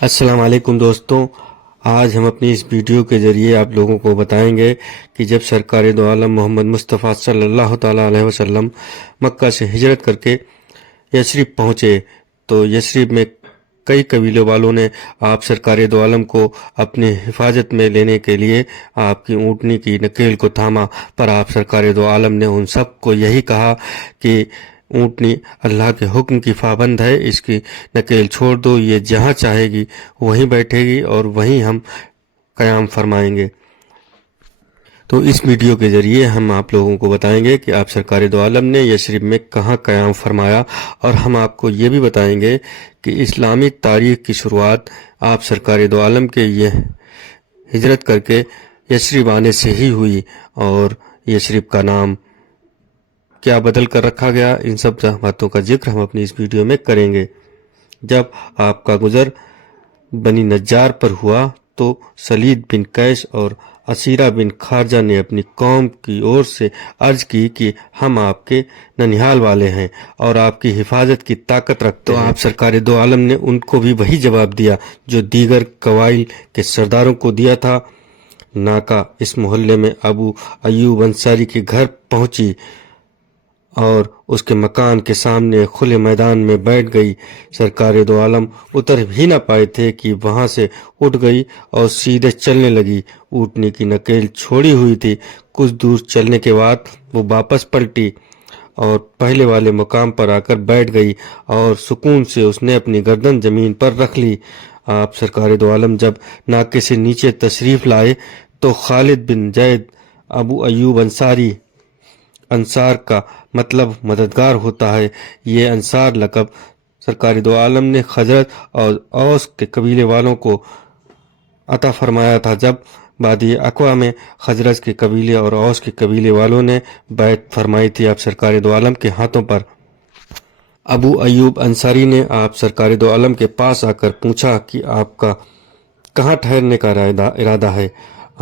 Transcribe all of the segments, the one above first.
السلام علیکم دوستوں، آج ہم اپنی اس ویڈیو کے ذریعے آپ لوگوں کو بتائیں گے کہ جب سرکار دو عالم محمد مصطفیٰ صلی اللہ تعالیٰ علیہ وسلم مکہ سے ہجرت کر کے یثرب پہنچے تو یثرب میں کئی قبیلوں والوں نے آپ سرکار دو عالم کو اپنے حفاظت میں لینے کے لیے آپ کی اونٹنی کی نکیل کو تھاما، پر آپ سرکار دو عالم نے ان سب کو یہی کہا کہ اونٹنی اللہ کے حکم کی پابند ہے، اس کی نکیل چھوڑ دو، یہ جہاں چاہے گی وہیں بیٹھے گی اور وہیں ہم قیام فرمائیں گے۔ تو اس ویڈیو کے ذریعے ہم آپ لوگوں کو بتائیں گے کہ آپ سرکار دو عالم نے یثرب میں کہاں قیام فرمایا، اور ہم آپ کو یہ بھی بتائیں گے کہ اسلامی تاریخ کی شروعات آپ سرکار دو عالم کے یہ ہجرت کر کے یثرب آنے سے ہی ہوئی، اور یثرب کا نام کیا بدل کر رکھا گیا، ان سب باتوں کا ذکر ہم اپنی اس ویڈیو میں کریں گے۔ جب آپ کا گزر بنی نجار پر ہوا تو سلید بن قیس اور اسیرہ بن خارجہ نے اپنی قوم کی اور سے عرض کی کہ ہم آپ کے ننیھال والے ہیں اور آپ کی حفاظت کی طاقت رکھتے ہیں۔ تو آپ سرکار دو عالم نے ان کو بھی وہی جواب دیا جو دیگر قبائل کے سرداروں کو دیا تھا۔ ناکا اس محلے میں ابو ایوب انصاری کے گھر پہنچی اور اس کے مکان کے سامنے کھلے میدان میں بیٹھ گئی۔ سرکار دو عالم اتر بھی نہ پائے تھے کہ وہاں سے اٹھ گئی اور سیدھے چلنے لگی۔ اونٹنی کی نکیل چھوڑی ہوئی تھی۔ کچھ دور چلنے کے بعد وہ واپس پلٹی اور پہلے والے مقام پر آ کر بیٹھ گئی اور سکون سے اس نے اپنی گردن زمین پر رکھ لی۔ آپ سرکار دو عالم جب ناکے سے نیچے تشریف لائے تو خالد بن زید ابو ایوب انصاری، انصار کا مطلب مددگار ہوتا ہے، یہ انصار لقب سرکار دو عالم نے خزرج اور اوس کے قبیلے والوں کو عطا فرمایا تھا۔ جب وادی اقوا میں خزرج کے قبیلے اور اوس کے قبیلے والوں نے بیعت فرمائی تھی آپ سرکار دو عالم کے ہاتھوں پر، ابو ایوب انصاری نے آپ سرکار دو عالم کے پاس آ کر پوچھا کہ آپ کا کہاں ٹھہرنے کا ارادہ ہے۔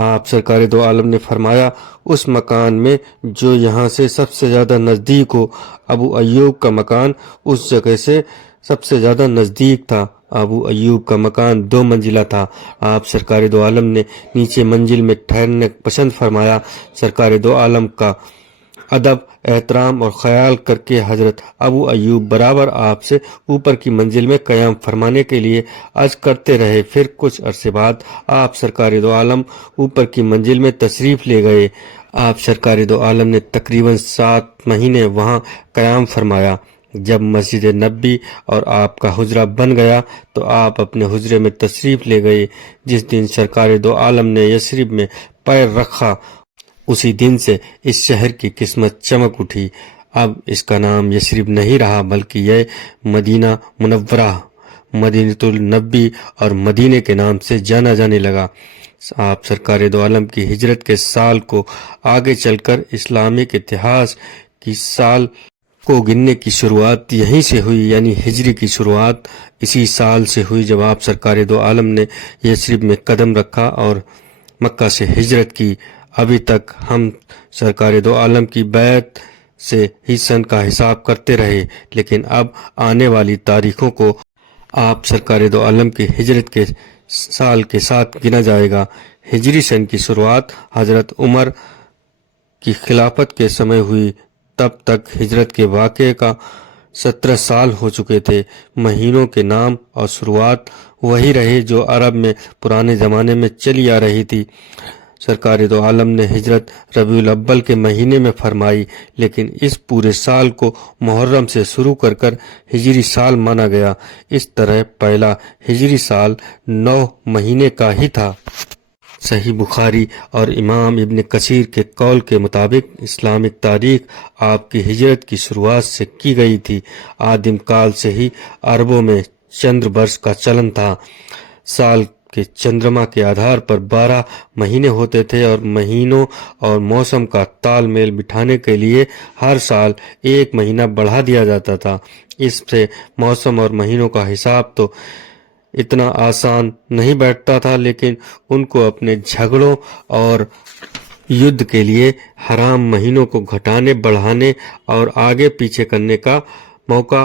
آپ سرکار دو عالم نے فرمایا اس مکان میں جو یہاں سے سب سے زیادہ نزدیک ہو۔ ابو ایوب کا مکان اس جگہ سے سب سے زیادہ نزدیک تھا۔ ابو ایوب کا مکان 2 منزلہ تھا۔ آپ سرکار دو عالم نے نیچے منزل میں ٹھہرنے پسند فرمایا۔ سرکار دو عالم کا ادب، احترام اور خیال کر کے حضرت ابو ایوب برابر آپ سے اوپر کی منزل میں قیام فرمانے کے لیے عرض کرتے رہے۔ پھر کچھ عرصے بعد آپ سرکار دو عالم اوپر کی منزل میں تشریف لے گئے۔ آپ سرکار دو عالم نے تقریباً 7 مہینے وہاں قیام فرمایا۔ جب مسجد نبوی اور آپ کا حجرہ بن گیا تو آپ اپنے حجرے میں تشریف لے گئے۔ جس دن سرکار دو عالم نے یثرب میں پیر رکھا اسی دن سے اس شہر کی قسمت چمک اٹھی۔ اب اس کا نام یثرب نہیں رہا بلکہ یہ مدینہ منورہ، مدینۃ النبی اور مدینے کے نام سے جانا جانے لگا۔ آپ سرکار دو عالم کی ہجرت کے سال کو آگے چل کر اسلامک اتہاس کی سال کو گننے کی شروعات یہیں سے ہوئی، یعنی ہجری کی شروعات اسی سال سے ہوئی جب آپ سرکار دو عالم نے یثرب میں قدم رکھا اور مکہ سے ہجرت کی۔ ابھی تک ہم سرکار دو عالم کی بیعت سے ہی سن کا حساب کرتے رہے، لیکن اب آنے والی تاریخوں کو آپ سرکار دو عالم کی ہجرت کے سال کے ساتھ گنا جائے گا۔ ہجری سن کی شروعات حضرت عمر کی خلافت کے سمے ہوئی۔ تب تک ہجرت کے واقعے کا 17 سال ہو چکے تھے۔ مہینوں کے نام اور شروعات وہی رہے جو عرب میں پرانے زمانے میں چلی آ رہی تھی۔ سرکار دو عالم نے ہجرت ربیع الاول کے مہینے میں فرمائی، لیکن اس پورے سال کو محرم سے شروع کر کر ہجری سال مانا گیا۔ اس طرح پہلا ہجری سال 9 مہینے کا ہی تھا۔ صحیح بخاری اور امام ابن کثیر کے قول کے مطابق اسلامک تاریخ آپ کی ہجرت کی شروعات سے کی گئی تھی۔ آدم کال سے ہی عربوں میں چندر برس کا چلن تھا۔ سال کے چندرما کے آدھار پر 12 مہینے ہوتے تھے اور مہینوں اور موسم کا تال میل بٹھانے کے لیے ہر سال 1 مہینہ بڑھا دیا جاتا تھا۔ اس سے موسم اور مہینوں کا حساب تو اتنا آسان نہیں بیٹھتا تھا، لیکن ان کو اپنے جھگڑوں اور یدھ کے لیے حرام مہینوں کو گھٹانے، بڑھانے اور آگے پیچھے کرنے کا موقع